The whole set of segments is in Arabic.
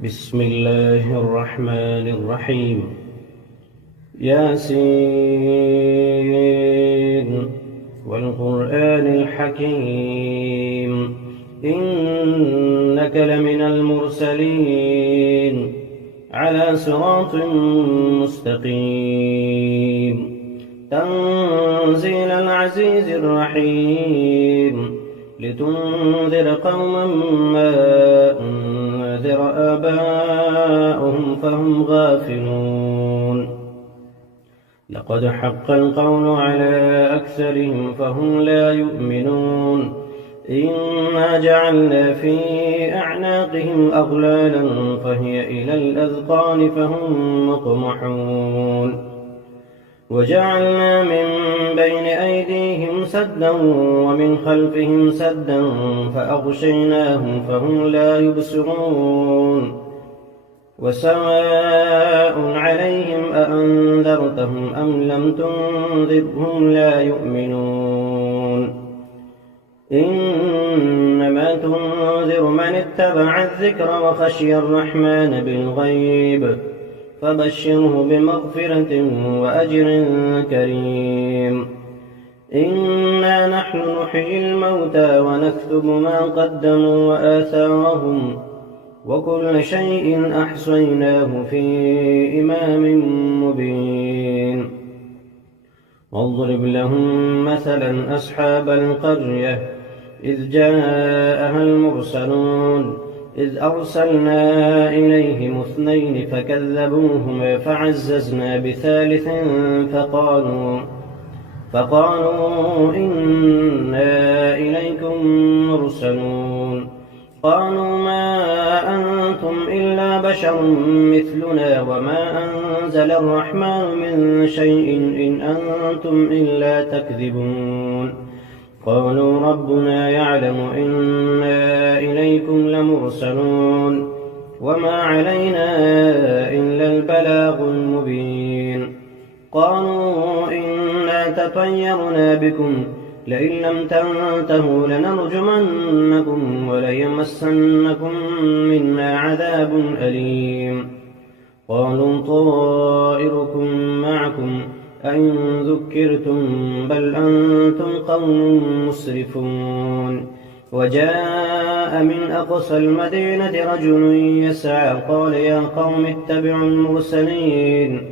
بسم الله الرحمن الرحيم. ياسين والقرآن الحكيم إنك لمن المرسلين على صراط مستقيم تنزيل العزيز الرحيم لتنذر قوما ما أنذر آباؤهم فهم غافلون لقد حق القول على أكثرهم فهم لا يؤمنون إنا جعلنا في أعناقهم أغلالا فهي إلى الأذقان فهم مقمحون وجعلنا من بين أيديهم سدا ومن خلفهم سدا فأغشيناهم فهم لا يبصرون وسواء عليهم أأنذرتهم أم لم تنذرهم لا يؤمنون إنما تنذر من اتبع الذكر وخشي الرحمن بالغيب فبشره بمغفرة وأجر كريم إنا نحن نحيي الموتى ونكتب ما قدموا وآثارهم وكل شيء أحصيناه في إمام مبين واضرب لهم مثلا أصحاب القرية إذ جاءها المرسلون إذ أرسلنا إليهم اثنين فكذبوهما فعززنا بثالث فقالوا إنا إليكم مرسلون قالوا ما أنتم إلا بشر مثلنا وما أنزل الرحمن من شيء إن أنتم إلا تكذبون قالوا ربنا يعلم إنا إليكم لمرسلون وما علينا إلا البلاغ المبين قالوا إنا تطيرنا بكم لئن لم تنتهوا لنرجمنكم وليمسنكم منا عذاب أليم قالوا طائركم معكم أئن ذكرتم بل أنتم قوم مسرفون وجاء من أقصى المدينة رجل يسعى قال يا قوم اتبعوا المرسلين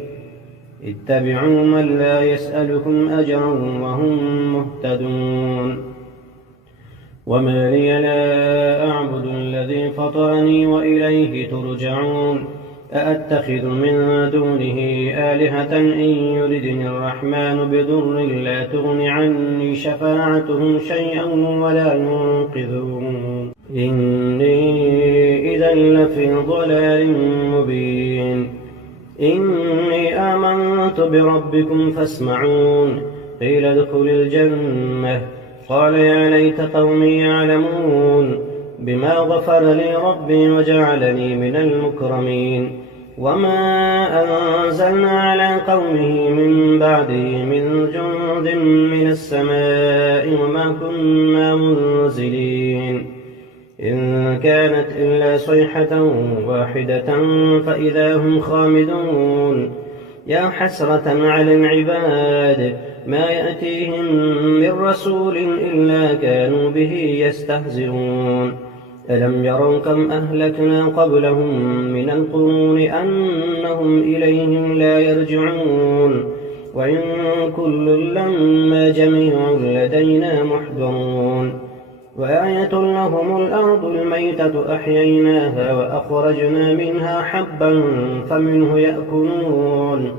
اتبعوا من لا يسألكم أجرا وهم مهتدون وما لي لا أعبد الذي فطرني وإليه ترجعون أأتخذ من دونه آلهة إن يردني الرحمن بضر لا تغن عني شفاعتهم شيئا ولا ينقذون إني إذا لفي ضلال مبين إني آمنت بربكم فاسمعون قيل ادخل الجنة قال يا ليت قومي يعلمون بما غفر لي ربي وجعلني من المكرمين وما أنزلنا على قومه من بعده من جند من السماء وما كنا منزلين إن كانت إلا صيحة واحدة فإذا هم خامدون يا حسرة على العباد ما يأتيهم من رسول إلا كانوا به يستهزئون ألم يروا كم أهلكنا قبلهم من القرون أنهم إليهم لا يرجعون وإن كل لما جميع لدينا محضرون وآية لهم الأرض الميتة أحييناها وأخرجنا منها حبا فمنه يأكلون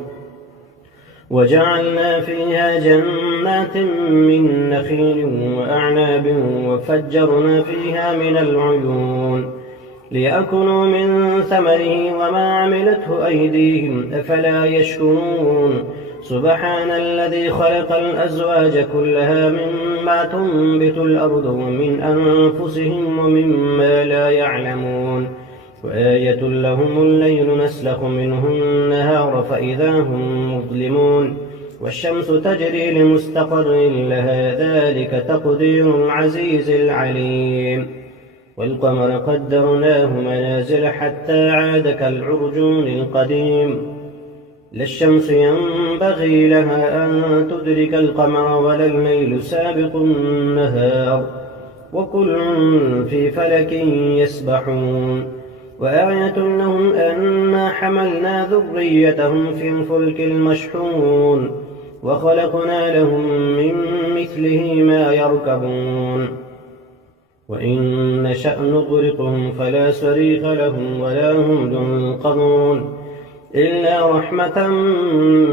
وجعلنا فيها جنات من نخيل وأعناب وفجرنا فيها من العيون ليأكلوا من ثمره وما عملته أيديهم أفلا يشكرون سبحان الذي خلق الأزواج كلها مما تنبت الأرض ومن أنفسهم ومما لا يعلمون وآية لهم الليل نسلخ منه النهار فإذا هم مظلمون والشمس تجري لمستقر لها ذلك تقدير العزيز العليم والقمر قدرناه منازل حتى عاد كالعرجون القديم لا الشمس ينبغي لها أن تدرك القمر ولا الليل سابق النهار وكل في فلك يسبحون وآية لهم أنا حملنا ذريتهم في الفلك المشحون وخلقنا لهم من مثله ما يركبون وإن نشأ نغرقهم فلا صريخ لهم ولا هم ينقذون إلا رحمة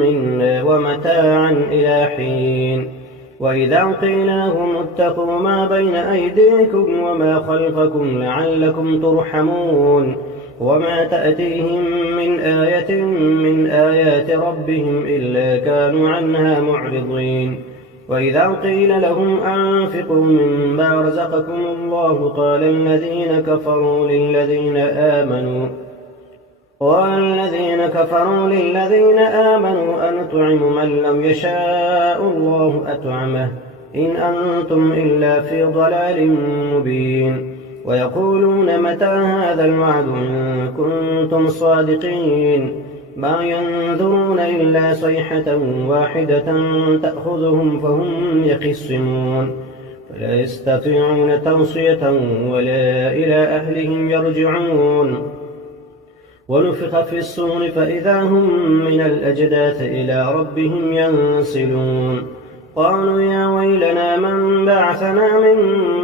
منا ومتاعا إلى حين وإذا قيل لهم اتقوا ما بين أيديكم وما خلفكم لعلكم ترحمون وما تأتيهم من آية من آيات ربهم إلا كانوا عنها معرضين وإذا قيل لهم أنفقوا مما رزقكم الله قال الذين كفروا للذين آمنوا أنطعم من لم يشاء الله أطعمه إن أنتم إلا في ضلال مبين ويقولون متى هذا الوعد إن كنتم صادقين ما ينظرون إلا صيحة واحدة تأخذهم فهم يخصمون فلا يستطيعون توصية ولا إلى أهلهم يرجعون ونفخ في الصور فإذا هم من الأجداث إلى ربهم ينسلون قالوا يا ويلنا من بعثنا من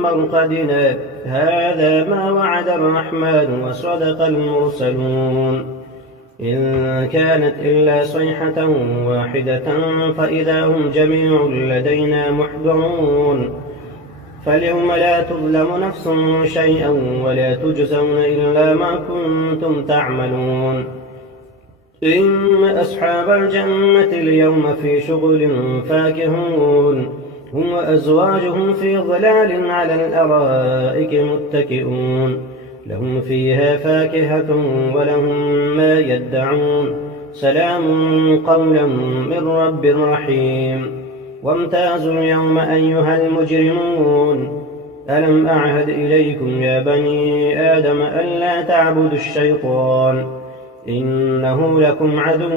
مرقدنا هذا ما وعد الرحمن وصدق المرسلون إن كانت إلا صيحة واحدة فإذا هم جميع لدينا محضرون فاليوم لا تظلم نفس شيئا ولا تجزون إلا ما كنتم تعملون إن أصحاب الجنة اليوم في شغل فاكهون هم وأزواجهم في ظلال على الأرائك متكئون لهم فيها فاكهة ولهم ما يدعون سلام قولا من رب رحيم وامتازوا اليوم أيها المجرمون ألم أعهد إليكم يا بني آدم ألا تعبدوا الشيطان إنه لكم عدو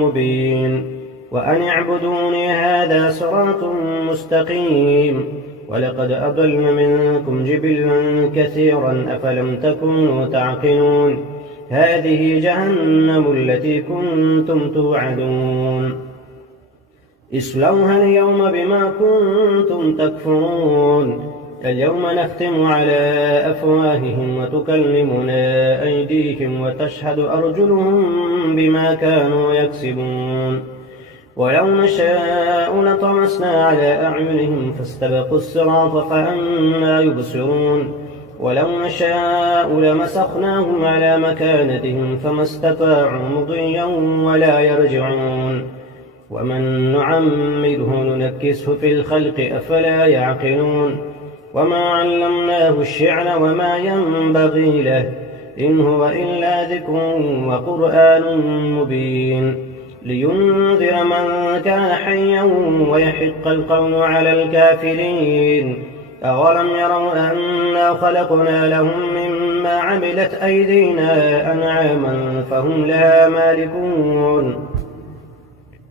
مبين وأن اعبدوني هذا صراط مستقيم ولقد أضل منكم جبلا كثيرا أفلم تكونوا تعقلون هذه جهنم التي كنتم توعدون اصلوها اليوم بما كنتم تكفرون اليوم نختم على أفواههم وتكلمنا أيديهم وتشهد أرجلهم بما كانوا يكسبون ولو نشاء لطمسنا على أعينهم فاستبقوا الصراط فأنى يبصرون ولو نشاء لمسخناهم على مكانتهم فما استطاعوا مضيا ولا يرجعون ومن نعمره ننكسه في الخلق أفلا يعقلون وما علمناه الشعر وما ينبغي له إن هو إلا ذكر وقرآن مبين لينذر من كان حيا ويحق القول على الكافرين أولم يروا أنا خلقنا لهم مما عملت أيدينا أنعاما فهم لها مالكون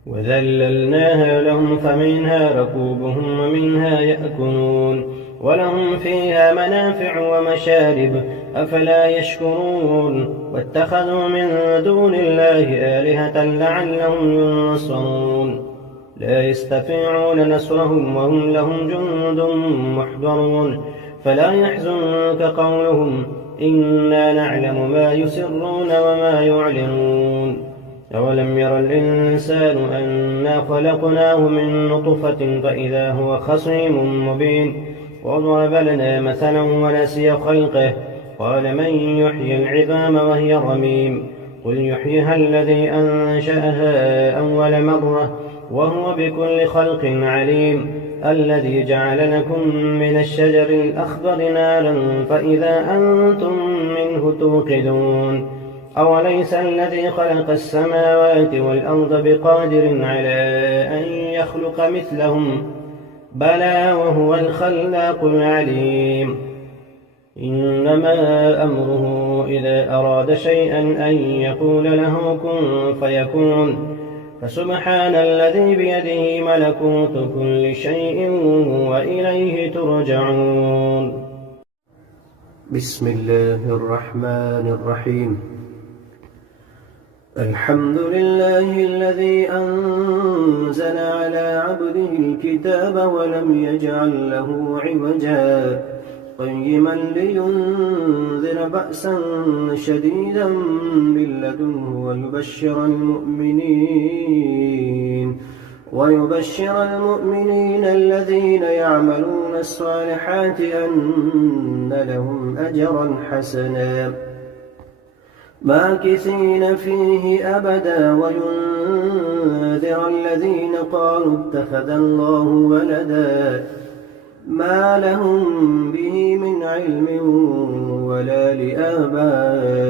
وذللناها لهم فمنها ركوبهم ومنها يأكلون ولهم فيها منافع ومشارب أفلا يشكرون واتخذوا من دون الله آلهة لعلهم ينصرون لا يستطيعون نصرهم وهم لهم جند محضرون فلا يحزنك قولهم إنا نعلم ما يسرون وما يعلنون أولم ير الإنسان أنا خلقناه من نطفة فإذا هو خصيم مبين وضرب لنا مثلا ونسي خلقه قال من يحيي العظام وهي رميم قل يحييها الذي أنشأها أول مرة وهو بكل خلق عليم الذي جعل لكم من الشجر الأخضر نارا فإذا أنتم منه توقدون أوليس الذي خلق السماوات والأرض بقادر على أن يخلق مثلهم بلى وهو الخلاق العليم إنما أمره إذا أراد شيئا أن يقول له كن فيكون. فسبحان الذي بيده ملكوت كل شيء وإليه ترجعون. بسم الله الرحمن الرحيم. الحمد لله الذي أنزل على عبده الكتاب ولم يجعل له عوجا قيما لينذر بأسا شديدا من لدنه ويبشر المؤمنين الذين يعملون الصالحات أن لهم أجرا حسنا ماكثين فيه أبدا وينذر الذين قالوا اتخذ الله ولدا ما لهم به من علم ولا لآبائهم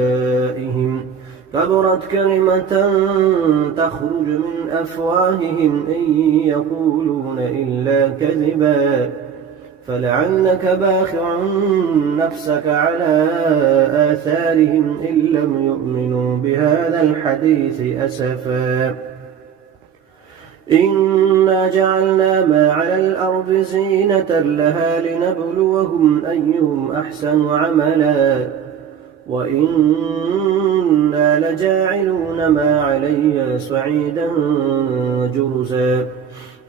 كبرت كلمة تخرج من أفواههم إن يقولون إلا كذبا فلعلك باخع نفسك على آثارهم إن لم يؤمنوا بهذا الحديث أسفا إنا جعلنا ما على الأرض زينة لها لنبلوهم أيهم أحسن عملا وإنا لجاعلون ما عليها صعيدا جرزا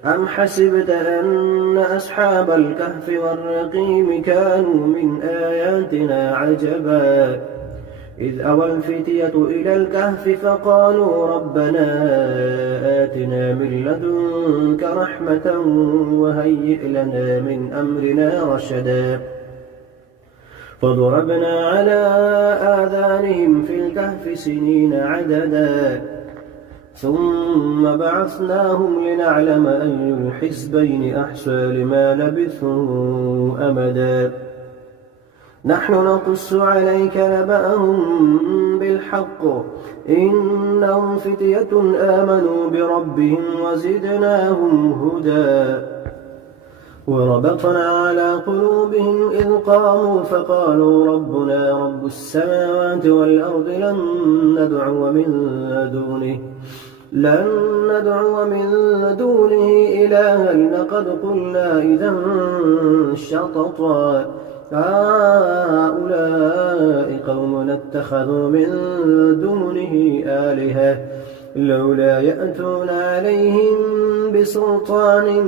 أم حسبت أن أصحاب الكهف والرقيم كانوا من آياتنا عجبا إذ أوى الفتية إلى الكهف فقالوا ربنا آتنا من لدنك رحمة وهيئ لنا من أمرنا رشدا فضربنا على آذانهم في الكهف سنين عددا ثم بعثناهم لنعلم أي الحزبين أحصى لما لبثوا أمدا نحن نقص عليك نبأهم بالحق إنهم فتية آمنوا بربهم وزدناهم هدى وربطنا على قلوبهم إذ قاموا فقالوا ربنا رب السماوات والأرض لن ندعو من دونه إلها لقد قلنا إذا شططا هؤلاء قوم اتخذوا من دونه آلهة لولا يأتون عليهم بسلطان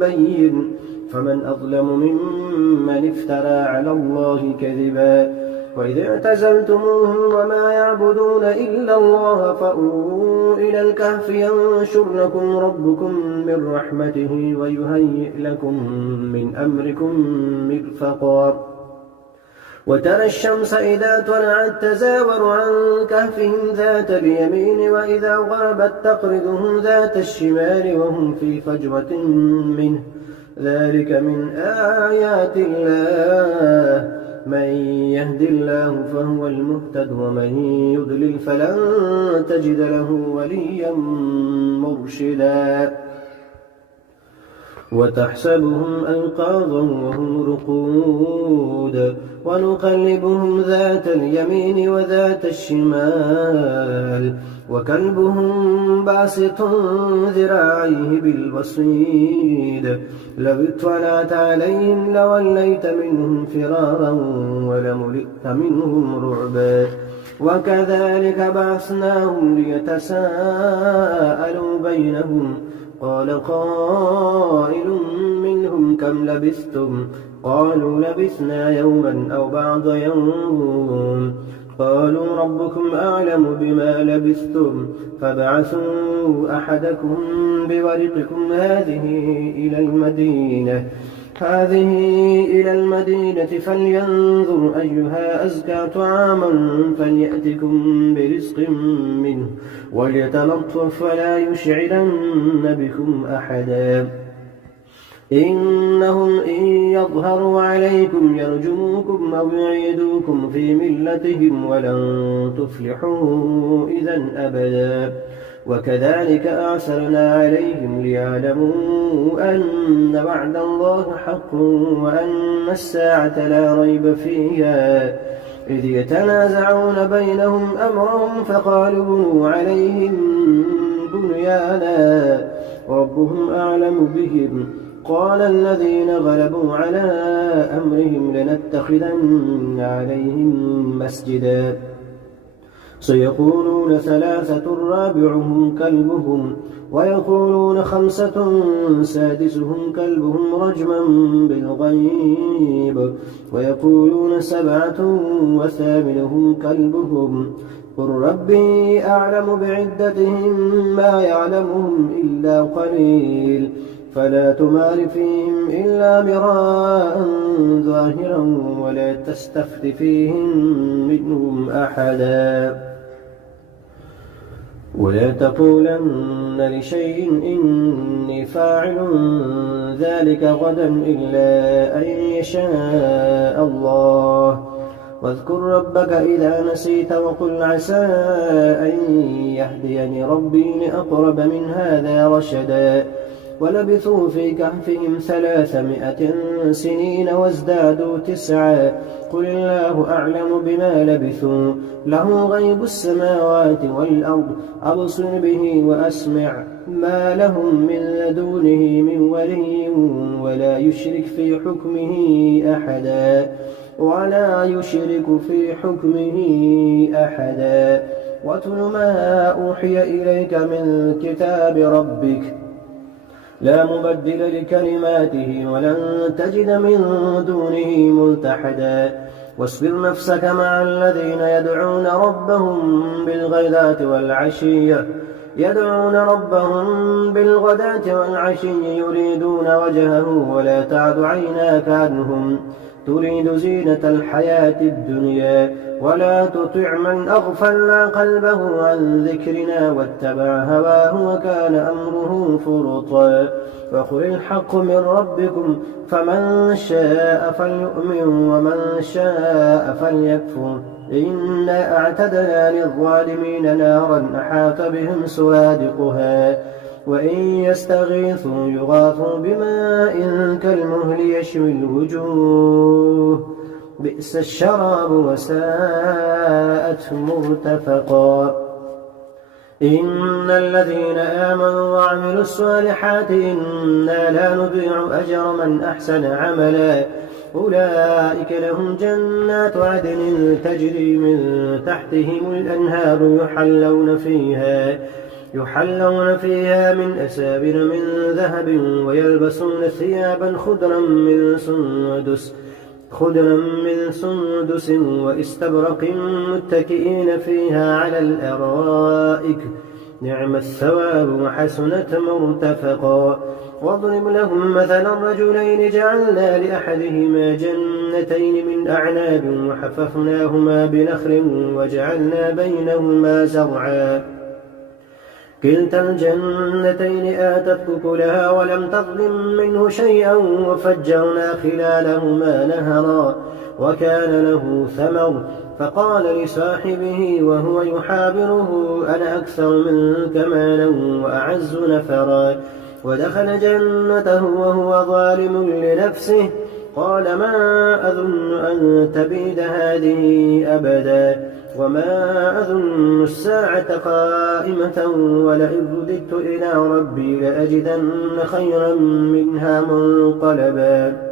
بين فمن أظلم ممن افترى على الله كذبا وإذ اعتزلتموهم وما يعبدون إلا الله فأووا إلى الكهف ينشر لكم ربكم من رحمته ويهيئ لكم من أمركم مرفقا وترى الشمس إذا طلعت تزاور عن كهفهم ذات اليمين وإذا غربت تقرضهم ذات الشمال وهم في فجوة منه ذلك من آيات الله من يهد الله فهو المهتد ومن يضلل فلن تجد له وليا مرشدا وتحسبهم أيقاظا وهم رقود ونقلبهم ذات اليمين وذات الشمال وكلبهم باسط ذراعيه بالوصيد لو اطلعت عليهم لوليت منهم فرارا ولملئت منهم رعبا وكذلك بعثناهم ليتساءلوا بينهم قال قائل منهم كم لبثتم قالوا لبثنا يوما أو بعض يوم قالوا ربكم أعلم بما لبثتم فابعثوا أحدكم بورقكم هذه إلى المدينة فلينظر أيها أزكى طعاما فليأتكم برزق منه وليتلطف ولا يشعرن بكم أحدا إنهم إن يظهروا عليكم يرجموكم أو يعيدوكم في ملتهم ولن تفلحوا إذا أبدا وكذلك أعثرنا عليهم ليعلموا أن وعد الله حق وأن الساعة لا ريب فيها إذ يتنازعون بينهم أمرهم فقالوا بنوا عليهم بنيانا ربهم أعلم بهم قال الذين غلبوا على أمرهم لنتخذن عليهم مسجدا سيقولون 3 رابعهم كلبهم ويقولون 5 سادسهم كلبهم رجما بالغيب ويقولون 7 وثامنهم كلبهم قل ربي أعلم بعدتهم ما يعلمهم إلا قليل فلا تمار فيهم إلا مراء ظاهرا ولا تستفت فيهم منهم أحدا ولا تقولن لشيء إني فاعل ذلك غدا إلا أن يشاء الله واذكر ربك إذا نسيت وقل عسى أن يهديني ربي لأقرب من هذا رشدا ولبثوا في كهفهم 300 سنين وازدادوا 9 قل الله أعلم بما لبثوا له غيب السماوات والأرض أبصر به وأسمع ما لهم من لدونه من ولي ولا يشرك في حكمه أحدا واتل ما أوحي إليك من كتاب ربك لا مبدل لكلماته ولن تجد من دونه ملتحدا واصبر نفسك مع الذين يدعون ربهم بالغداة والعشي يريدون وجهه ولا تعد عيناك عنهم تريد زينة الحياة الدنيا ولا تطع من أغفلنا قلبه عن ذكرنا واتبع هواه وكان أمره فرطا وقل الحق من ربكم فمن شاء فليؤمن ومن شاء فليكفر إنا أعتدنا للظالمين نارا أحاط بهم سرادقها وإن يستغيثوا يغاثوا بماء كالمهل يشوي الوجوه بئس الشراب وساءت مرتفقا إن الذين آمنوا وعملوا الصالحات إنا لا نضيع أجر من أحسن عملا أولئك لهم جنات عدن تجري من تحتهم الأنهار يحلون فيها من أسابر من ذهب ويلبسون ثيابا خضرا من سندس واستبرق متكئين فيها على الأرائك نعم الثواب وحسنت مرتفقا واضرب لهم مثلا رجلين جعلنا لأحدهما جنتين من أعناب وحففناهما بنخل وجعلنا بينهما زرعا كلتا الجنتين آتت أكلها ولم تظلم منه شيئا وفجرنا خلالهما نهرا وكان له ثمر فقال لصاحبه وهو يحابره أنا أكثر منك مالا وأعز نفرا ودخل جنته وهو ظالم لنفسه قال ما أظن أن تبيد هذه أبدا وما أظن الساعة قائمة ولئن رددت إلى ربي لأجدن خيرا منها منقلبا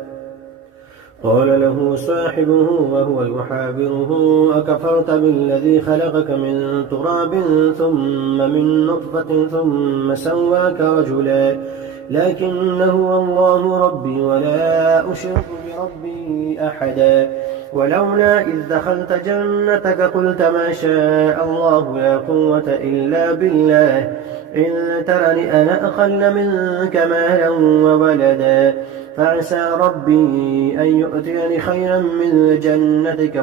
قال له صاحبه وهو يحاوره أكفرت بالذي خلقك من تراب ثم من نطفة ثم سواك رجلا لكن هو الله ربي ولا أشرك بربي أحدا ولولا إذ دخلت جنتك قلت ما شاء الله لا قوة إلا بالله إن ترني أنا أقل منك مالا وولدا فعسى ربي أن يؤتيني خيرا من جنتك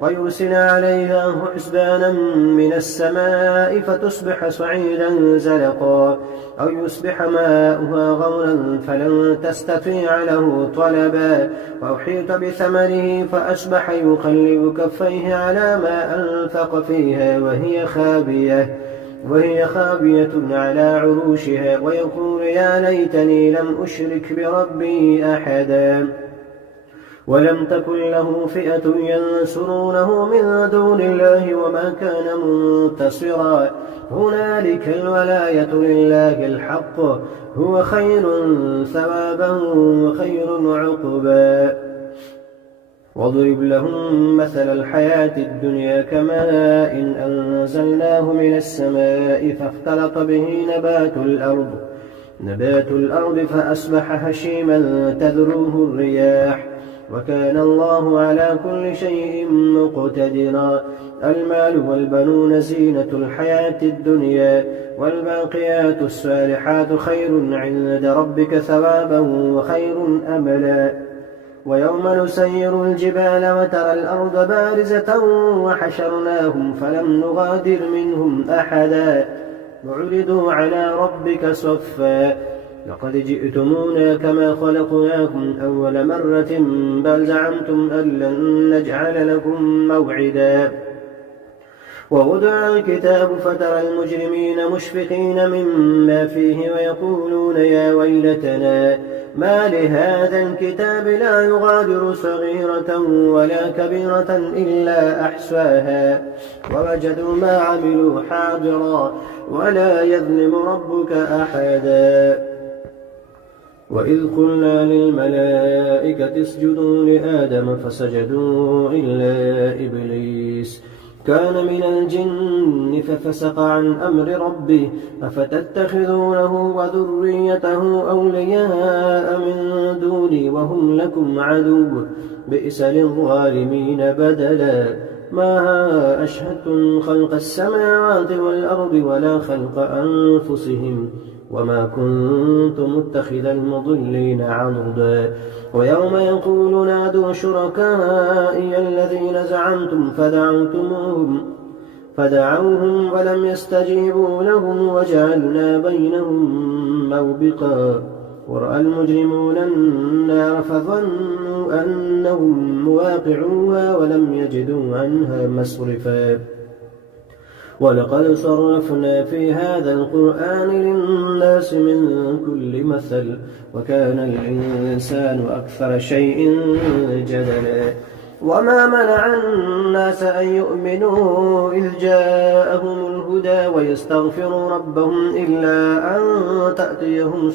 ويرسل عليها حسبانا من السماء فتصبح صعيدا زلقا أو يصبح ماؤها غورا فلن تستطيع له طلبا وأحيط بثمره فأصبح يقلب كفيه على ما أنفق فيها وهي خاوية على عروشها ويقول يا ليتني لم أشرك بربي أحدا ولم تكن له فئة ينصرونه من دون الله وما كان منتصرا هنالك الولاية لله الحق هو خير ثوابا وخير عقبا واضرب لهم مثل الحياة الدنيا كماء إن أنزلناه من السماء فاختلط به نبات الأرض فأصبح هشيما تذروه الرياح وكان الله على كل شيء مقتدرا المال والبنون زينة الحياة الدنيا والباقيات الصالحات خير عند ربك ثوابا وخير أملا ويوم نسير الجبال وترى الأرض بارزة وحشرناهم فلم نغادر منهم أحدا وعرضوا على ربك صفا لقد جئتمونا كما خلقناكم أول مرة بل زعمتم أن لن نجعل لكم موعدا ووضع الكتاب فترى المجرمين مشفقين مما فيه ويقولون يا ويلتنا ما لهذا الكتاب لا يغادر صغيرة ولا كبيرة إلا أحصاها ووجدوا ما عملوا حاضرا ولا يظلم ربك أحدا وإذ قلنا للملائكة اسجدوا لآدم فسجدوا إلا إبليس كان من الجن ففسق عن أمر ربه أفتتخذونه وذريته أولياء من دوني وهم لكم عدو بئس للظالمين بدلا ما أشهدتم خلق السماوات والأرض ولا خلق أنفسهم وما كنت متخذ المضلين عضدا ويوم يقول نادوا شركائي الذين زعمتم فدعوهم ولم يستجيبوا لهم وجعلنا بينهم موبقا ورأى المجرمون النار فظنوا أنهم مواقعوها ولم يجدوا عنها مصرفا ولقد صرفنا في هذا القرآن للناس من كل مثل وكان الإنسان أكثر شيء جدلا وما منع الناس أن يؤمنوا إذ جاءهم الهدى ويستغفروا ربهم إلا أن تأتيهم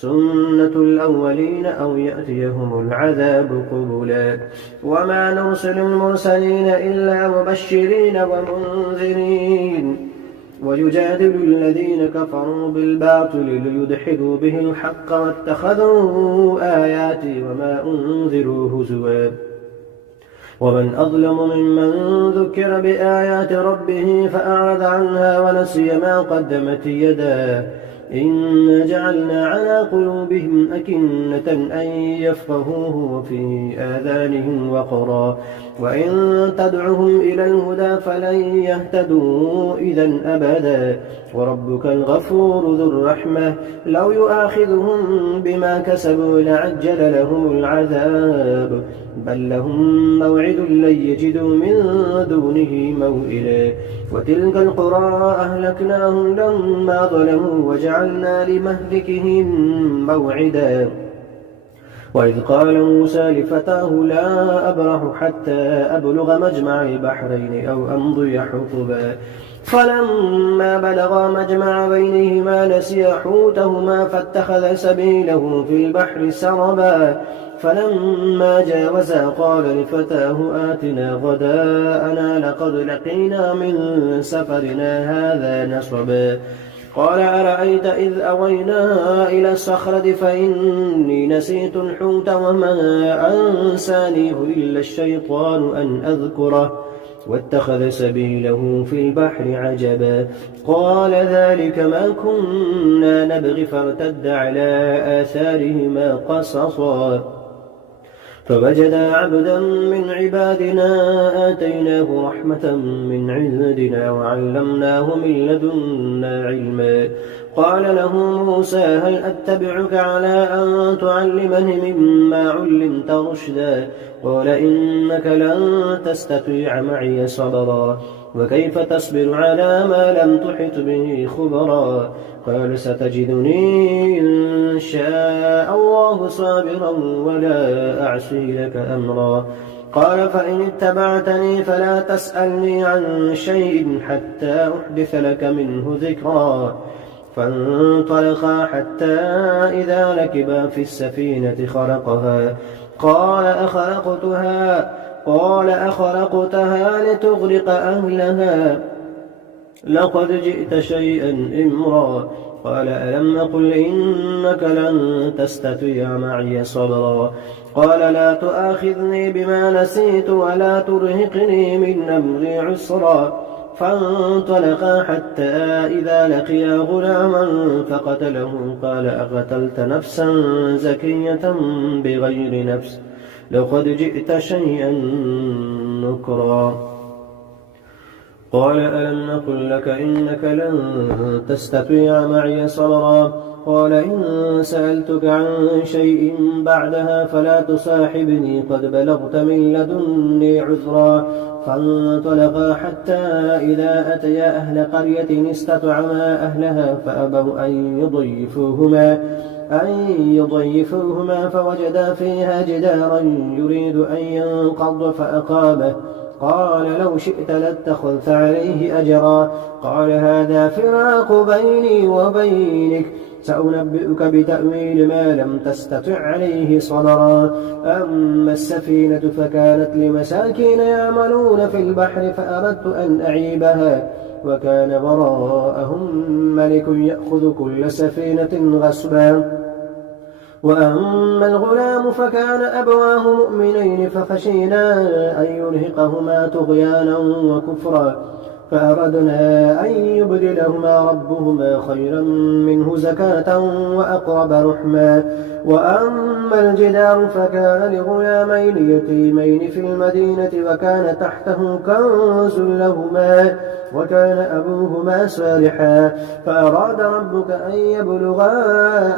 سنة الأولين أو يأتيهم العذاب قبلا وما نرسل المرسلين إلا مبشرين ومنذرين ويجادل الذين كفروا بالباطل ليدحضوا به الحق واتخذوا آياتي وما أنذروا هزوا ومن أظلم ممن ذكر بآيات ربه فأعرض عنها ونسي ما قدمت يداه إنا جعلنا على قلوبهم أكنة أن يفقهوه وفي آذانهم وقرا وإن تدعهم إلى الهدى فلن يهتدوا إذا أبدا وربك الغفور ذو الرحمة لو يؤاخذهم بما كسبوا لعجل لهم العذاب بل لهم موعد لن يجدوا من دونه موئلا وتلك القرى أهلكناهم لما ظلموا وجعلنا لمهلكهم موعدا وإذ قال موسى لفتاه لا أبرح حتى أبلغ مجمع البحرين أو أمضي حقبا فلما بلغا مجمع بينهما نسيا حوتهما فاتخذ سبيله في البحر سربا فلما جاوزا قال لفتاه آتنا غداءنا لقد لقينا من سفرنا هذا نصبا قال أرأيت إذ أوينا إلى الصخرة فإني نسيت الحوت وما أنسانيه إلا الشيطان أن أذكره واتخذ سبيله في البحر عجبا قال ذلك ما كنا نبغي فارتد على آثارهما قصصا فوجدا عبدا من عبادنا آتيناه رحمة من عندنا وعلمناه من لدنا علما. قال له موسى هل أتبعك على أن تعلمني مما علمت رشدا؟ قال إنك لن تستطيع معي صبرا وكيف تصبر على ما لم تحط به خبرا؟ قال ستجدني إن شاء الله صابرا ولا أعصي لك أمرا. قال فإن اتبعتني فلا تسألني عن شيء حتى أحدث لك منه ذكرا. فانطلقا حتى إذا ركبا في السفينة خرقها قال أخرقتها لتغرق أهلها لقد جئت شيئا إمرا. قال ألم أقل إنك لن تستطيع معي صبرا؟ قال لا تؤاخذني بما نسيت ولا ترهقني من أمري عسرا. فانطلقا حتى إذا لقيا غلاما فقتله قال أقتلت نفسا زكية بغير نفس لقد جئت شيئا نكرا. قال ألم نقل لك إنك لن تستطيع معي صبرا؟ قال إن سألتك عن شيء بعدها فلا تصاحبني قد بلغت من لدني عذرا. فانطلقا حتى إذا أتيا أهل قرية استطعما أهلها فأبوا أن يضيفوهما فوجدا فيها جدارا يريد أن ينقض فأقامه. قال لو شئت لاتخذت عليه أجرا. قال هذا فراق بيني وبينك سأنبئك بتأويل ما لم تستطع عليه صبرا. أما السفينة فكانت لمساكين يعملون في البحر فأردت أن أعيبها وكان وراءهم ملك يأخذ كل سفينة غصبا. وأما الغلام فكان أبواه مؤمنين فخشينا أن يرهقهما طغيانا وكفرا فأردنا أن يبدلهما ربهما خيرا منه زكاة وأقرب رحما. وأما الجدار فكان لغلامين يتيمين في المدينة وكان تحته كنز لهما وكان أبوهما صالحا فأراد ربك أن يبلغا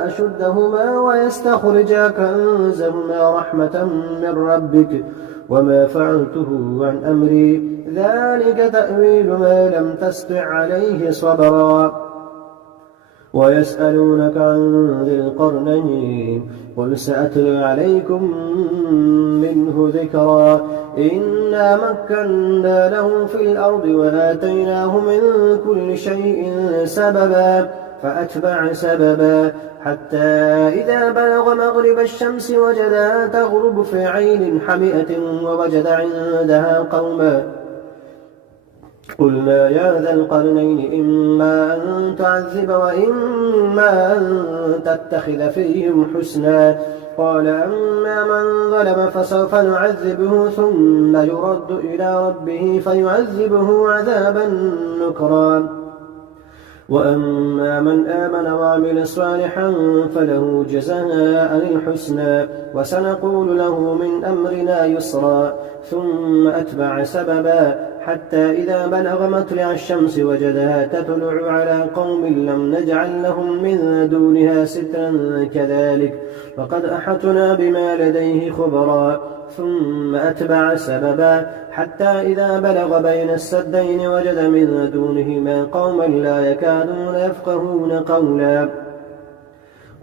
أشدهما ويستخرجا كنزهما رحمة من ربك وما فعلته عن أمري ذلك تأويل ما لم تستطع عليه صبرا. ويسألونك عن ذي القرنين قل سأتلو عليكم منه ذكرا. إنا مكنا له في الأرض وآتيناه من كل شيء سببا فأتبع سببا حتى إذا بلغ مغرب الشمس وجدها تغرب في عين حمئة ووجد عندها قوما. قلنا يا ذا القرنين إما أن تعذب وإما أن تتخذ فيهم حسنا. قال أما من ظلم فسوف نعذبه ثم يرد إلى ربه فيعذبه عذابا نكرا. وأما من آمن وعمل صالحا فله جزاء الحسنى وسنقول له من أمرنا يسرا. ثم أتبع سببا حتى إذا بلغ مطلع الشمس وجدها تطلع على قوم لم نجعل لهم من دونها سترا كذلك وقد أحطنا بما لديه خبرا. ثم أتبع سببا حتى إذا بلغ بين السدين وجد من دونهما قوما لا يكادون يفقهون قولا.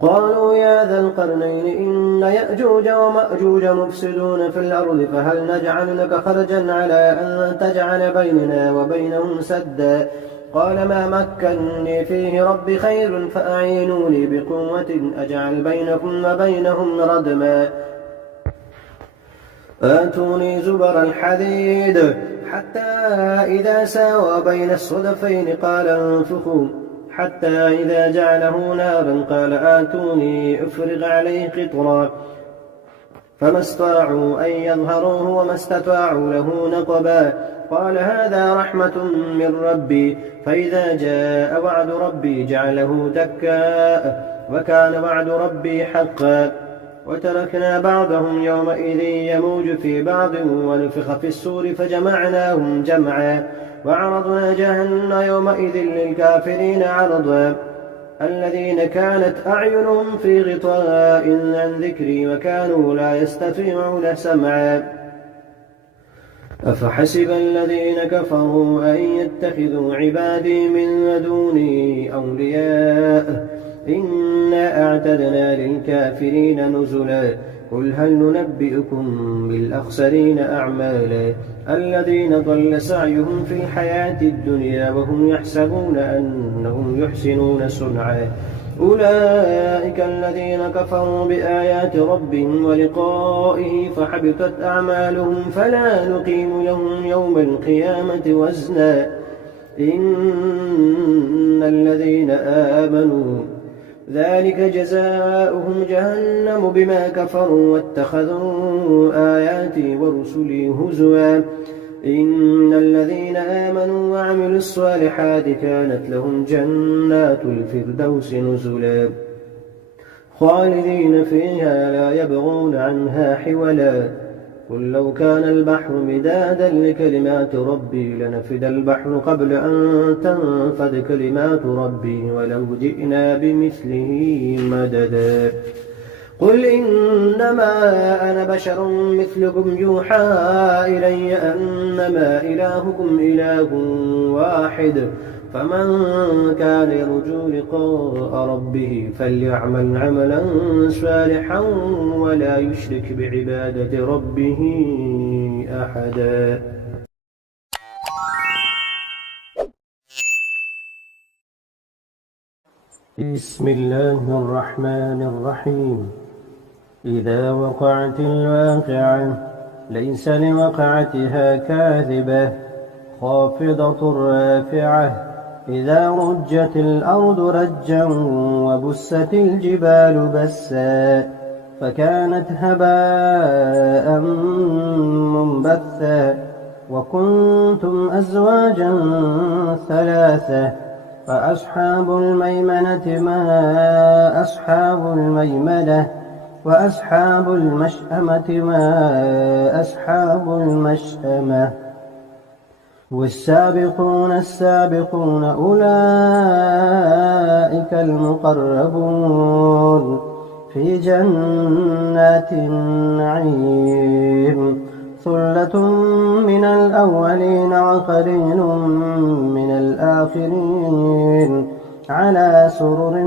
قالوا يا ذا القرنين إن يأجوج ومأجوج مفسدون في الأرض فهل نجعل لك خرجا على أن تجعل بيننا وبينهم سدا؟ قال ما مكنني فيه ربي خير فأعينوني بقوة أجعل بينكم وبينهم ردما. آتوني زبر الحديد حتى إذا ساوى بين الصدفين قال انفخوا حتى إذا جعله نارا قال آتوني أفرغ عليه قطرا. فما استطاعوا أن يظهروه وما استطاعوا له نقبا. قال هذا رحمة من ربي فإذا جاء وعد ربي جعله دكا وكان وعد ربي حقا. وتركنا بعضهم يومئذ يموج في بعض ونفخ في السور فجمعناهم جمعا وعرضنا جهنم يومئذ للكافرين عرضا الذين كانت أعينهم في غطاء عن ذكري وكانوا لا يستطيعون سمعا أفحسب الذين كفروا أن يتخذوا عبادي من دوني أولياء إنا أعتدنا للكافرين نزلا قل هل ننبئكم بالأخسرين أعمالا الذين ضل سعيهم في الحياة الدنيا وهم يحسبون أنهم يحسنون صنعا أولئك الذين كفروا بآيات ربهم ولقائه فحبطت أعمالهم فلا نقيم لهم يوم القيامة وزنا إن الذين آمنوا ذلك جزاؤهم جهنم بما كفروا واتخذوا آياتي ورسلي هزوا إن الذين آمنوا وعملوا الصالحات كانت لهم جنات الفردوس نزلا خالدين فيها لا يبغون عنها حولا قل لو كان البحر مدادا لكلمات ربي لنفد البحر قبل أن تنفد كلمات ربي ولو جئنا بمثله مددا قل إنما أنا بشر مثلكم يوحى إلي أنما إلهكم إله واحد فمن كان يرجو لقاء ربه فليعمل عملا صالحا ولا يشرك بعبادة ربه أحدا. بسم الله الرحمن الرحيم. إذا وقعت الواقعة ليس لوقعتها كاذبة خافضة رافعة إذا رجت الأرض رجا وبست الجبال بسا فكانت هباء منبثا وكنتم أزواجا ثلاثة فأصحاب الميمنة ما أصحاب الميمنة وأصحاب المشأمة ما أصحاب المشأمة والسابقون السابقون أولئك المقربون في جنات النعيم ثلة من الأولين وقليل من الآخرين على سرر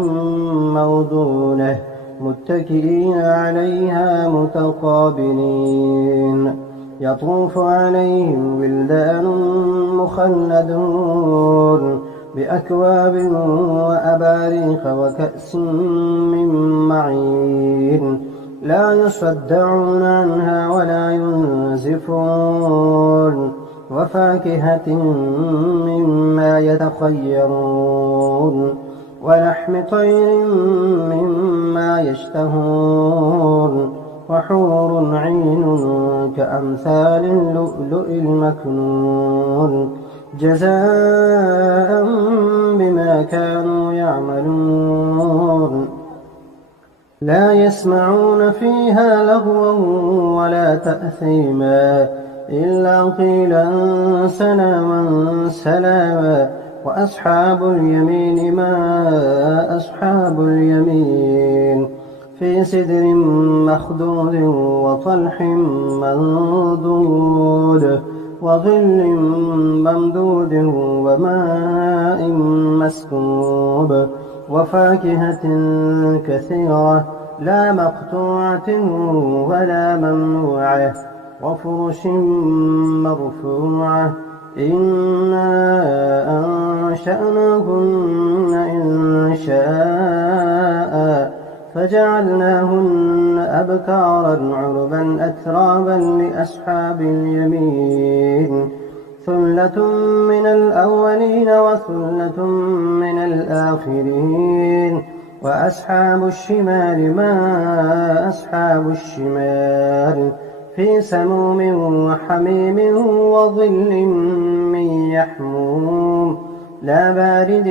موضونة متكئين عليها متقابلين يطوف عليهم ولدان مخلدون بأكواب وأباريق وكأس من معين لا يصدعون عنها ولا ينزفون وفاكهة مما يتخيرون ولحم طير مما يشتهون وحور عين كأمثال اللؤلؤ المكنون جزاء بما كانوا يعملون لا يسمعون فيها لغوا ولا تأثيما إلا قيلا سلاما سلاما وأصحاب اليمين ما أصحاب اليمين في سدر مخضود وطلح منضود وظل ممدود وماء مسكوب وفاكهة كثيرة لا مقطوعة ولا ممنوعة وفرش مرفوعة إنا أنشأناهن إن شاء فجعلناهن أبكارا عربا أترابا لأصحاب اليمين ثلة من الأولين وثلة من الآخرين وأصحاب الشمال ما أصحاب الشمال في سموم وحميم وظل من يحموم لا بارد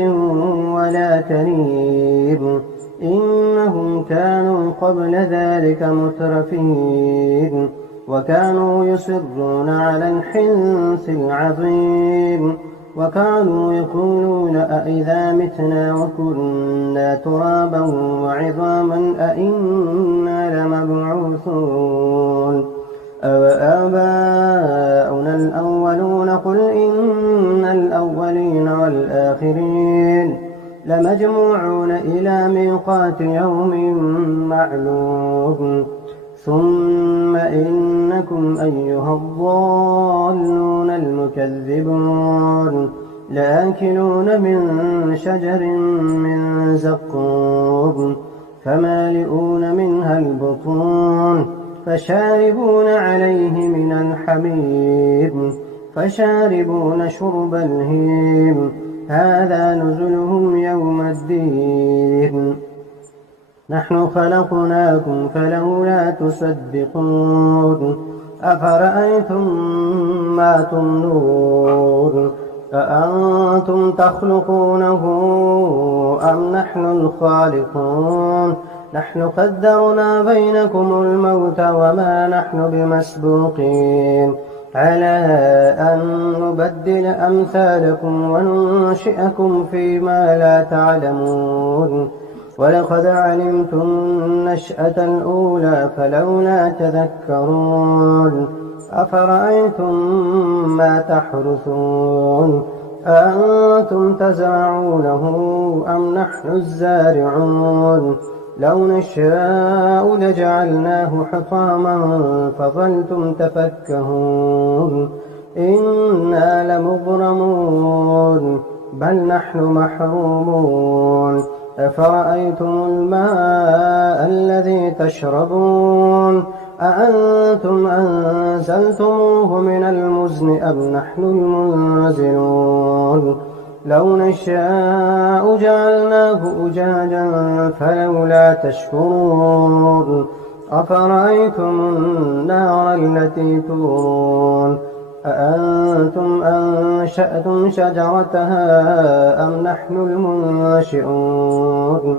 ولا كريم إنهم كانوا قبل ذلك مترفين وكانوا يصرون على الحنث العظيم وكانوا يقولون أإذا متنا وكنا ترابا وعظاما أإنا لمبعوثون أوآباؤنا الأولون قل إن الأولين والآخرين لمجموعون إلى ميقات يوم معلوم ثم إنكم أيها الضالون المكذبون لآكلون من شجر من زقوم فمالئون منها البطون فشاربون عليه من الحميم فشاربون شرب الهيم هذا نزلهم يوم الدين نحن خلقناكم فلولا تصدقون أفرأيتم ما تمنون أأنتم تخلقونه أم نحن الخالقون نحن قدرنا بينكم الموت وما نحن بمسبوقين على أن نبدل أمثالكم وننشئكم فيما لا تعلمون ولقد علمتم النشأة الأولى فلولا تذكرون أفرأيتم ما تحرثون أأنتم تزرعونه أم نحن الزارعون لو نشاء لجعلناه حطاما فظلتم تفكهون إنا لمغرمون بل نحن محرومون أفرأيتم الماء الذي تشربون أأنتم أنزلتموه من المزن أم نحن المنزلون لو نشاء جعلناه أجاجا فلولا تشكرون أفرأيتم النار التي تورون أأنتم أنشأتم شجرتها أم نحن المنشئون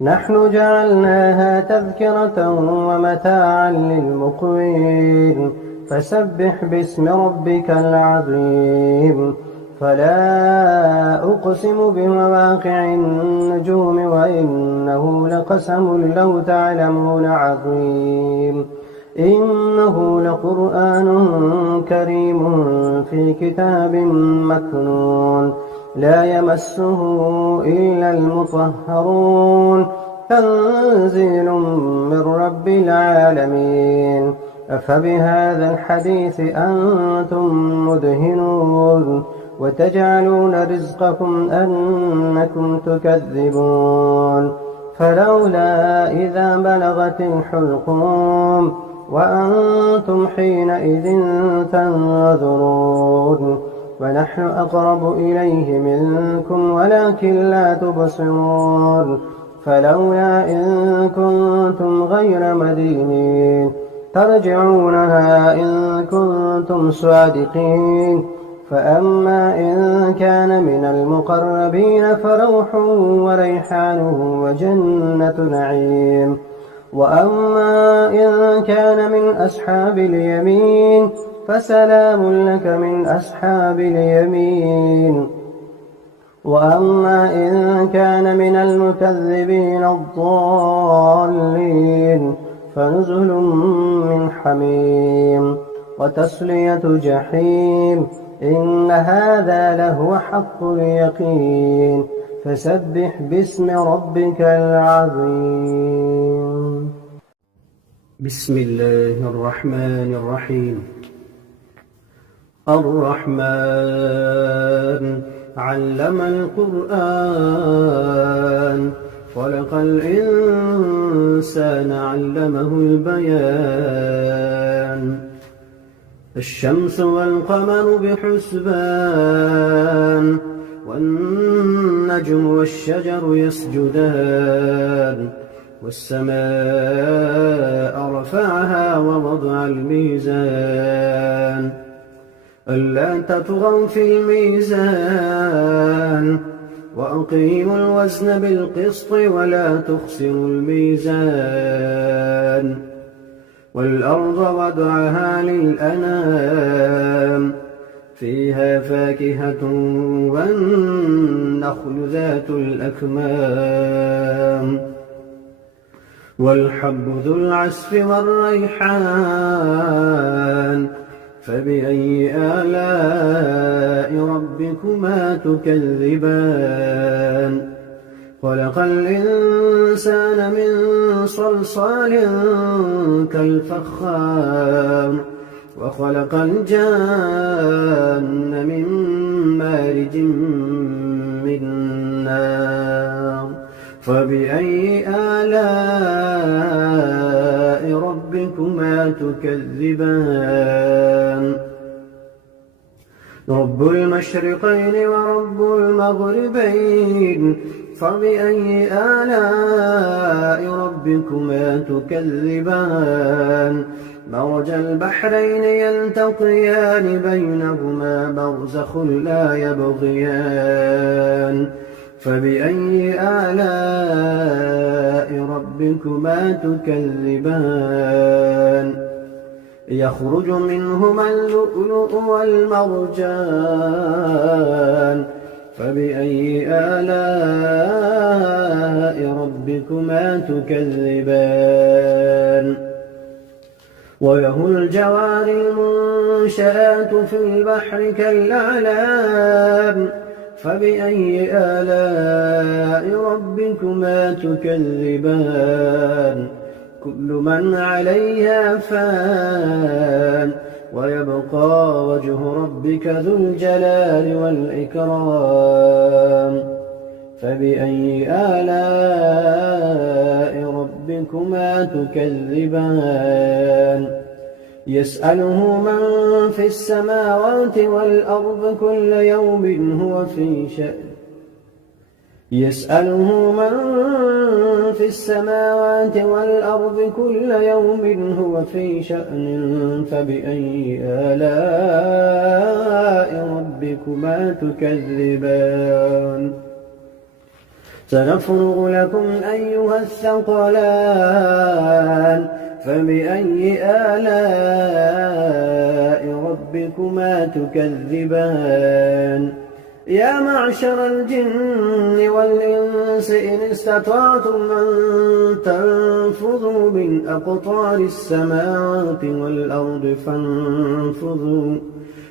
نحن جعلناها تذكرة ومتاعا للمقوين فسبح باسم ربك العظيم فلا أقسم بمواقع النجوم وإنه لقسم لو تعلمون عظيم إنه لقرآن كريم في كتاب مكنون لا يمسه إلا المطهرون تنزيل من رب العالمين أفبهذا الحديث أنتم مدهنون وتجعلون رزقكم أنكم تكذبون فلولا إذا بلغت الحلقوم وأنتم حينئذ تنظرون ونحن أقرب إليه منكم ولكن لا تبصرون فلولا إن كنتم غير مدينين ترجعونها إن كنتم صادقين فأما إن كان من المقربين فروح وريحان وجنة نعيم وأما إن كان من أصحاب اليمين فسلام لك من أصحاب اليمين وأما إن كان من المكذبين الضالين فنزل من حميم وتصلية جحيم إن هذا لهو حق اليقين فسبح باسم ربك العظيم بسم الله الرحمن الرحيم الرحمن علم القرآن خلق الإنسان علمه البيان الشمس والقمر بحسبان والنجم والشجر يسجدان والسماء رفعها ووضع الميزان ألا تطغوا في الميزان وأقيموا الوزن بالقسط ولا تخسروا الميزان والأرض وضعها للأنام فيها فاكهة والنخل ذات الأكمام والحب ذو العصف والريحان فبأي آلاء ربكما تكذبان خلق الإنسان من صلصال كالفخار وخلق الجان من مارج من نار فبأي آلاء ربكما تكذبان رب المشرقين ورب المغربين فبأي آلاء ربكما تكذبان مرج البحرين يلتقيان بينهما برزخ لا يبغيان فبأي آلاء ربكما تكذبان يخرج منهما اللؤلؤ والمرجان فبأي آلاء ربكما تكذبان وله الجوار المنشآت في البحر كالأعلام فبأي آلاء ربكما تكذبان كل من عليها فان ويبقى وجه ربك ذو الجلال والإكرام فبأي آلاء ربكما تكذبان يسأله من في السماوات والأرض كل يوم هو في شأن يسأله من في السماوات والأرض كل يوم هو في شأن فبأي آلاء ربكما تكذبان سنفرغ لكم أيها الثقلان فبأي آلاء ربكما تكذبان يا معشر الجن والإنس إن استطعتم أن تنفذوا من أقطار السماوات والأرض فانفذوا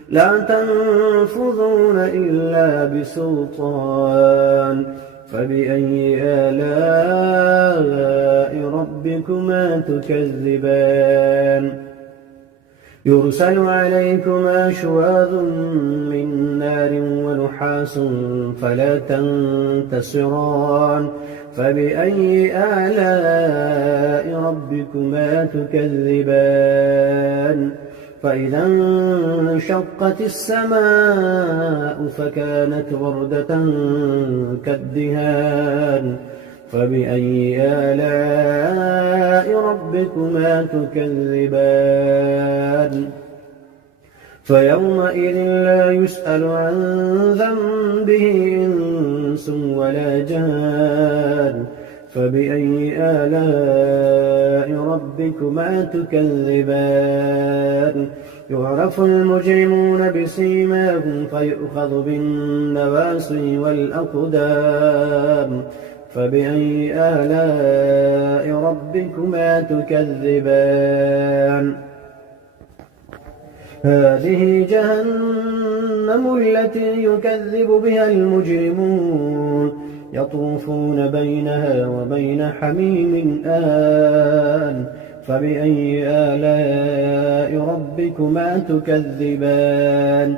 لا تنفذون إلا بسلطان فبأي آلاء ربكما تكذبان يرسل عليكما شواظ من نار ونحاس فلا تنتصران فبأي آلاء ربكما تكذبان فإذا انشقت السماء فكانت وردة كالدهان فبأي آلاء ربكما تكذبان فيومئذ لا يسأل عن ذنبه إنس ولا جان فبأي آلاء ربكما تكذبان يعرف المجرمون بسيماهم فيؤخذ بالنواصي والأقدام فبأي آلاء ربكما تكذبان هذه جهنم التي يكذب بها المجرمون يطوفون بينها وبين حميم آن فبأي آلاء ربكما تكذبان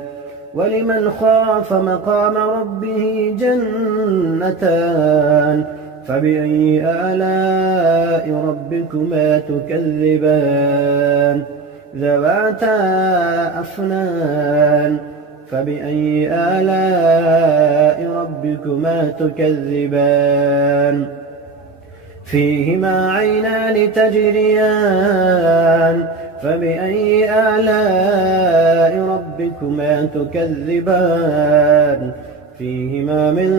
ولمن خاف مقام ربه جنتان فبأي آلاء ربكما تكذبان ذواتا أفنان فبأي آلاء ربكما تكذبان فيهما عينان تجريان فبأي آلاء ربكما تكذبان فيهما من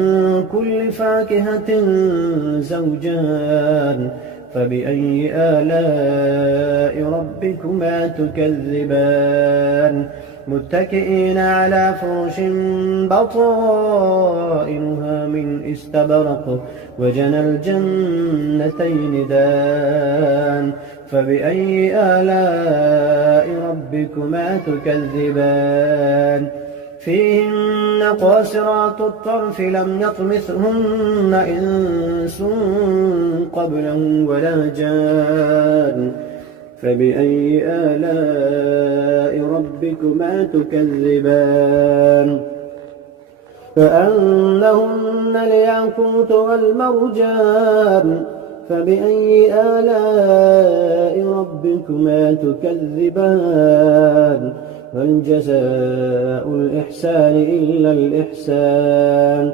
كل فاكهة زوجان فبأي آلاء ربكما تكذبان متكئين على فرش بطائنها من استبرق وجنى الجنتين دان فبأي آلاء ربكما تكذبان فيهن قاصرات الطرف لم يطمثهن إنس قبلهم ولا جان فبأي آلاء ربكما تكذبان كأنهن الياقوت والمرجان فبأي آلاء ربكما تكذبان هل جزاء الإحسان إلا الإحسان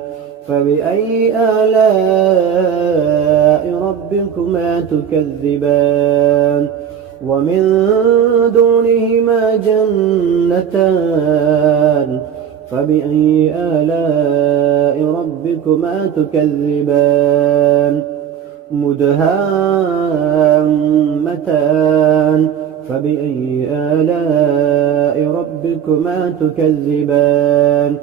فبأي آلاء ربكما تكذبان ومن دونهما جنتان فبأي آلاء ربكما تكذبان مدهامتان فبأي آلاء ربكما تكذبان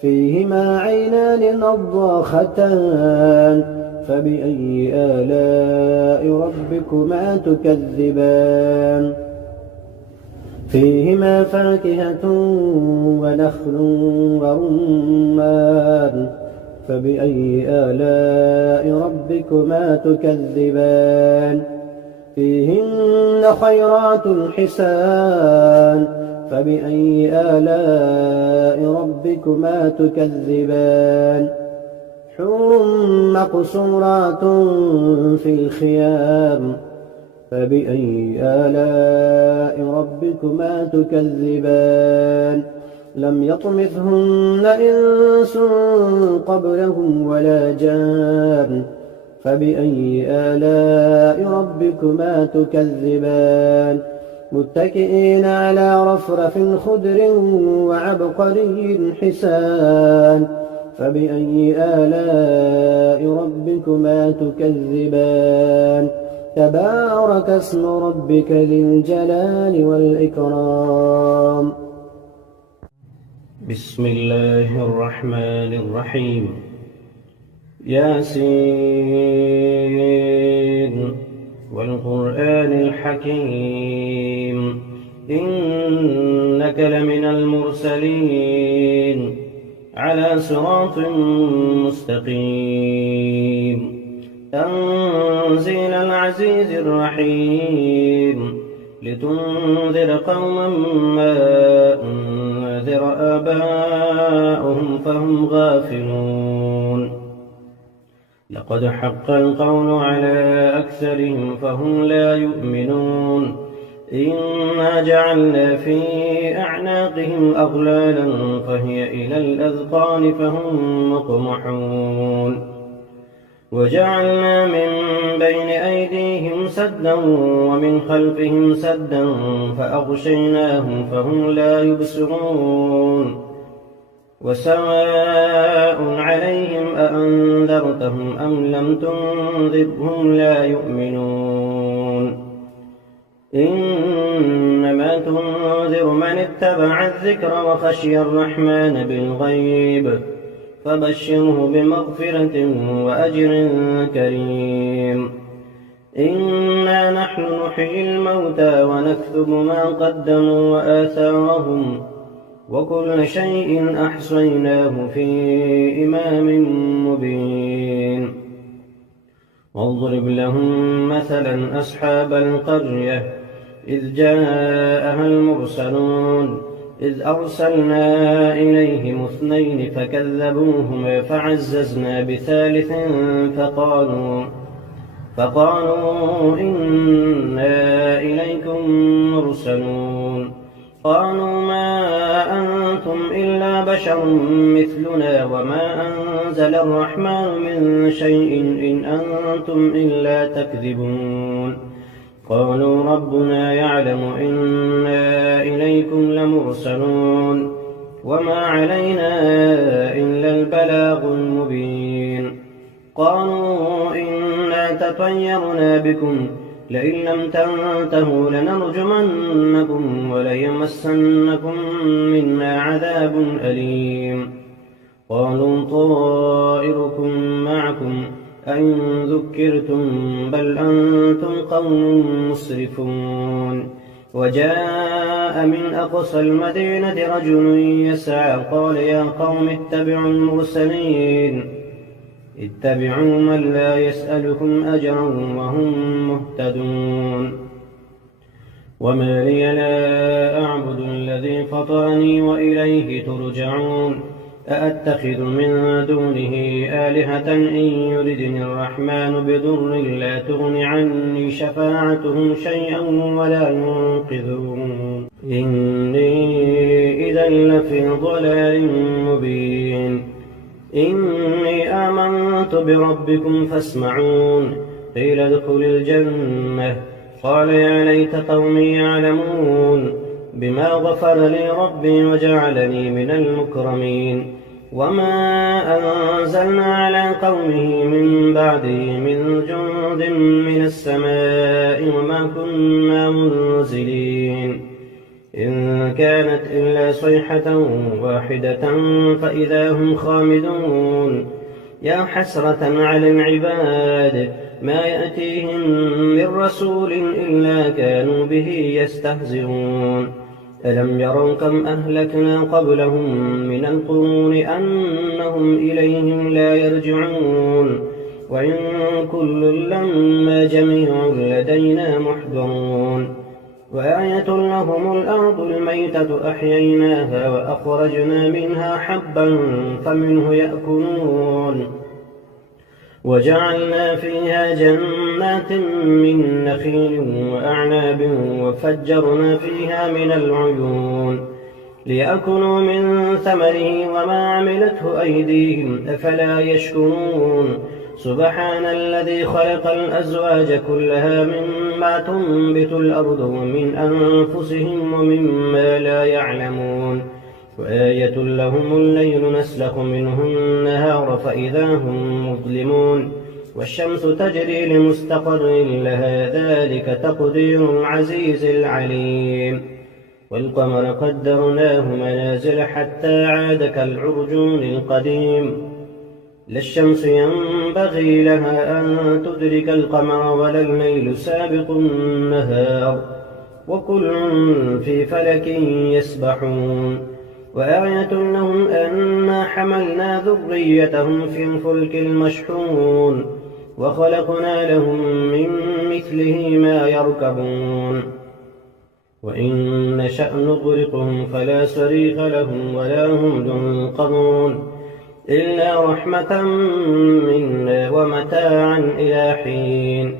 فيهما عينان نضاختان فبأي آلاء ربكما تكذبان فيهما فاكهة ونخل ورمان فبأي آلاء ربكما تكذبان فيهن خيرات حسان فبأي آلاء ربكما تكذبان حور مقصورات في الخيام فبأي آلاء ربكما تكذبان لم يطمثهن إنس قبلهم ولا جان فبأي آلاء ربكما تكذبان متكئين على رفرف خضر وعبقري حسان فبأي آلاء ربكما تكذبان تبارك اسم ربك ذي الجلال والإكرام بسم الله الرحمن الرحيم ياسين والقرآن الحكيم إنك لمن المرسلين على صراط مستقيم تنزيل العزيز الرحيم لتنذر قوما ما أنذر آباؤهم فهم غافلون لقد حق القول على أكثرهم فهم لا يؤمنون إنا جعلنا في أعناقهم أغلالا فهي إلى الأذقان فهم مقمحون وجعلنا من بين أيديهم سدا ومن خلفهم سدا فأغشيناهم فهم لا يبصرون وسواء عليهم أأنذرتهم أم لم تنذرهم لا يؤمنون إنما تنذر من اتبع الذكر وخشي الرحمن بالغيب فبشره بمغفرة وأجر كريم إنا نحن نحيي الموتى ونكتب ما قدموا وآثارهم وكل شيء أحصيناه في إمام مبين واضرب لهم مثلا أصحاب القرية إذ جاءها المرسلون إذ أرسلنا إليهم اثنين فكذبوهما فعززنا بثالث فقالوا إنا إليكم مرسلون قالوا ما أنتم إلا بشر مثلنا وما أنزل الرحمن من شيء إن أنتم إلا تكذبون قالوا ربنا يعلم إنا إليكم لمرسلون وما علينا إلا البلاغ المبين. قالوا إنا تطيرنا بكم لئن لم تنتهوا لنرجمنكم وليمسنكم منا عذاب أليم. قالوا طائركم معكم أئن ذكرتم بل أنتم قوم مسرفون. وجاء من أقصى المدينة رجل يسعى قال يا قوم اتبعوا المرسلين اتبعوا من لا يسألكم أجرا وهم مهتدون. وما لي لا أعبد الذي فطرني وإليه ترجعون. أأتخذ من دونه آلهة إن يردني الرحمن بضر لا تغن عني شفاعتهم شيئا ولا ينقذون. إني إذا لفي ضلال مبين. إني آمنت بربكم فاسمعون. قيل ادخل الجنة قال يا ليت قومي يعلمون بما غفر لي ربي وجعلني من المكرمين. وما أنزلنا على قومه من بعده من جند من السماء وما كنا منزلين. إن كانت إلا صيحة واحدة فإذا هم خامدون. يا حسرة على العباد ما يأتيهم من رسول إلا كانوا به يستهزئون. ألم يروا كم أهلكنا قبلهم من القرون أنهم إليهم لا يرجعون. وإن كل لما جميع لدينا محضرون. وآية لهم الأرض الميتة أحييناها وأخرجنا منها حبا فمنه يأكلون. وجعلنا فيها جنات من نخيل وأعناب وفجرنا فيها من العيون ليأكلوا من ثمره وما عملته أيديهم أفلا يشكرون. سبحان الذي خلق الأزواج كلها مما تنبت الأرض ومن أنفسهم ومما لا يعلمون. وآية لهم الليل نسلخ منه النهار فإذا هم مظلمون. والشمس تجري لمستقر لها ذلك تقدير العزيز العليم. والقمر قدرناه منازل حتى عاد كالعرجون القديم. لا الشمس ينبغي لها أن تدرك القمر ولا الليل سابق النهار وكل في فلك يسبحون. وآية لهم أنا حملنا ذريتهم في الفلك المشحون وخلقنا لهم من مثله ما يركبون. وإن نشأ نغرقهم فلا صريخ لهم ولا هم ينقذون إلا رحمة منا ومتاعا إلى حين.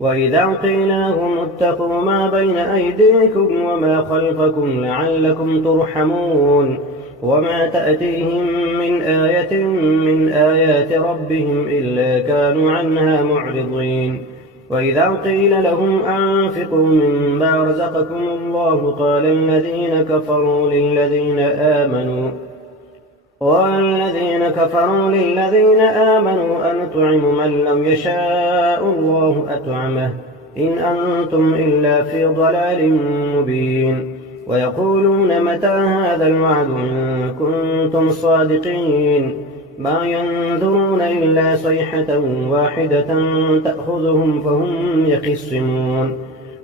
وإذا قيل لهم اتقوا ما بين أيديكم وما خلفكم لعلكم ترحمون. وما تأتيهم من آية من آيات ربهم إلا كانوا عنها معرضين. وإذا قيل لهم أنفقوا مما رزقكم الله قال الذين كفروا للذين آمنوا أنطعم من لم يشاء الله أطعمه إن أنتم إلا في ضلال مبين. ويقولون متى هذا الوعد إن كنتم صادقين. ما ينظرون إلا صيحة واحدة تأخذهم فهم يخصمون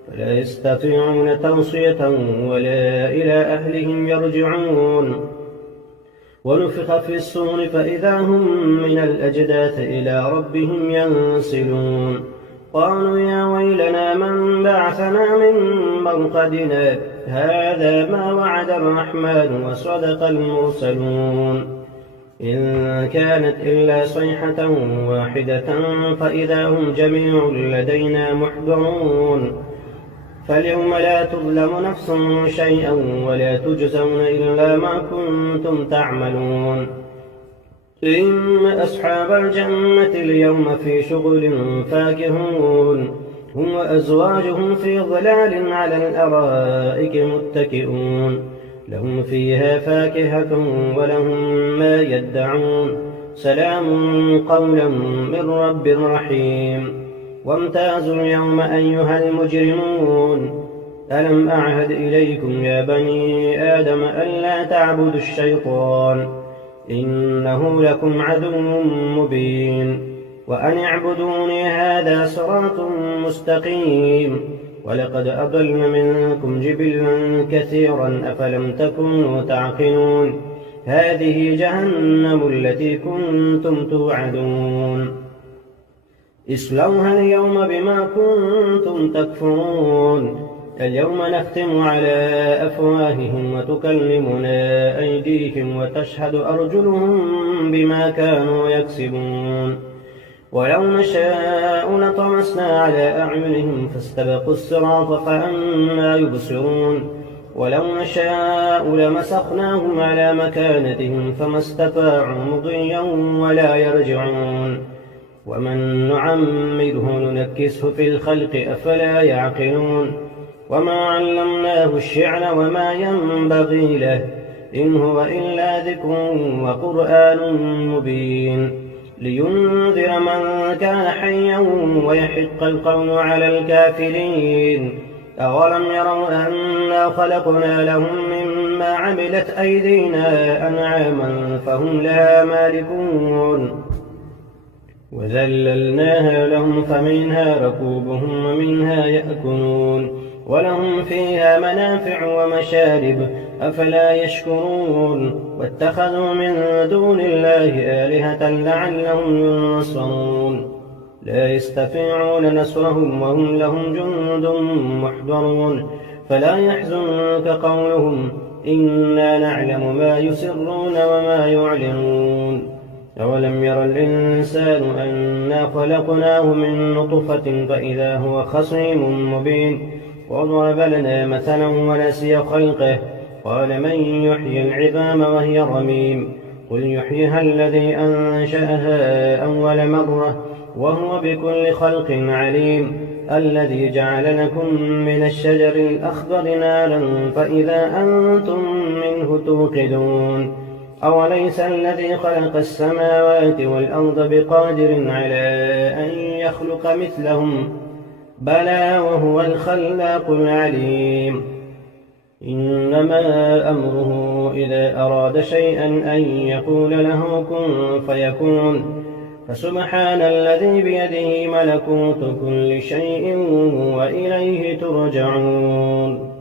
فلا يستطيعون توصية ولا إلى أهلهم يرجعون. ونفخ في الصور فإذا هم من الأجداث إلى ربهم ينسلون. قالوا يا ويلنا من بعثنا من مرقدنا هذا ما وعد الرحمن وصدق المرسلون. إن كانت إلا صيحة واحدة فإذا هم جميع لدينا محضرون. فاليوم لا تظلم نفس شيئا ولا تجزون إلا ما كنتم تعملون. إن أصحاب الجنة اليوم في شغل فاكهون هم وأزواجهم في ظلال على الأرائك متكئون. لهم فيها فاكهة ولهم ما يدعون سلام قولا من رب رحيم وامتازوا اليوم أيها المجرمون ألم أعهد إليكم يا بني آدم ألا تعبدوا الشيطان إنه لكم عدو مبين وأن اعبدوني هذا صراط مستقيم ولقد أضل منكم جبلا كثيرا أفلم تكونوا تعقلون هذه جهنم التي كنتم توعدون اصلوها اليوم بما كنتم تكفرون اليوم نختم على أفواههم وتكلمنا أيديهم وتشهد أرجلهم بما كانوا يكسبون ولو نشاء لطمسنا على أعينهم فاستبقوا الصراط فأنى يبصرون ولو نشاء لمسخناهم على مكانتهم فما استطاعوا مضيا ولا يرجعون ومن نعمره ننكسه في الخلق أفلا يعقلون وما علمناه الشعر وما ينبغي له إن هو إلا ذكر وقرآن مبين لينذر من كان حيا ويحق القول على الكافرين أولم يروا أنا خلقنا لهم مما عملت أيدينا أنعاما فهم لها مالكون وذللناها لهم فمنها ركوبهم ومنها يأكلون ولهم فيها منافع ومشارب أفلا يشكرون واتخذوا من دون الله آلهة لعلهم ينصرون لا يستطيعون نصرهم وهم لهم جند محضرون فلا يحزنك قولهم إنا نعلم ما يسرون وما يعلنون أولم ير الإنسان أنا خلقناه من نطفة فإذا هو خصيم مبين وضرب لنا مثلا ونسي خلقه قال من يحيي العظام وهي رميم قل يحييها الذي أنشأها أول مرة وهو بكل خلق عليم الذي جعل لكم من الشجر الأخضر نارا فإذا أنتم منه توقدون أوليس الذي خلق السماوات والأرض بقادر على أن يخلق مثلهم بلى وهو الخلاق العليم إنما أمره إذا أراد شيئا أن يقول له كن فيكون فسبحان الذي بيده ملكوت كل شيء وإليه ترجعون